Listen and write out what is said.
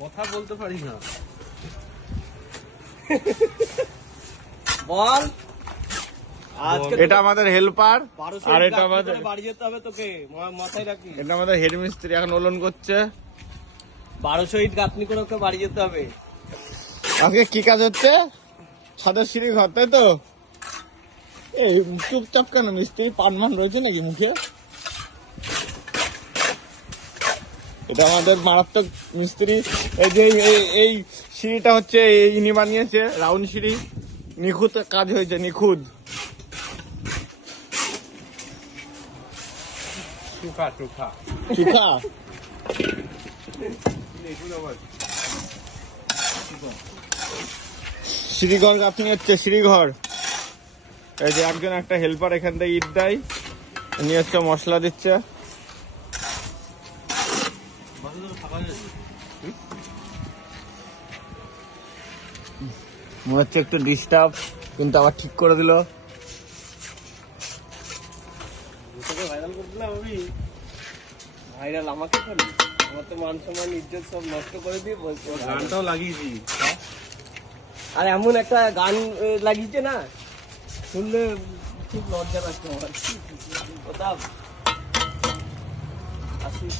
কথা বলতে পারি না। বল। আজকে এটা আমাদের হেল্পার, আর এটা আমাদের বাড়ি যেতে হবে তোকে, মাথায় রাখি। এটা আমাদের হেড মিস্ত্রি, এখন ওলন করছে। 1200 ইট গাঁথনি করে ওকে বাড়ি যেতে হবে। আজকে কি কাজ হচ্ছে? ছাদের সিঁড়ি ঘর, তাই তো? এই চুপচাপ কেন? মিস্ত্রি পানমান রয়েছে নাকি মুখে? এটা আমাদের মারাত্মক মিস্ত্রি। এই যে এই সিঁড়িটা হচ্ছে ইনি বানিয়েছে, রাউন্ড সিঁড়ি। নিখুঁত কাজ হয়েছে, নিখুঁত। চুখা চুখা চুখা সিঁড়িঘর গাঁথনি হচ্ছে, সিঁড়িঘর। এই যে একজন একটা হেল্পার এখান থেকে ইট দেয়, উনি হচ্ছে মশলা দিচ্ছে। মনে হচ্ছে একটু ডিস্টার্ব, কিন্তু আবার ঠিক করে দিল। ভাইরাল করে দিলাম আমি। ভাইরাল আমাকে করলি? আমার তো মান সম্মান ইজ্জত সব নষ্ট করে দিয়ে বলছে। গানটাও লাগিয়েছি। আর এমন একটা গান লাগিয়েছে না, শুনলে খুব লজ্জা লাগছে আমার। কোথাও আসিস।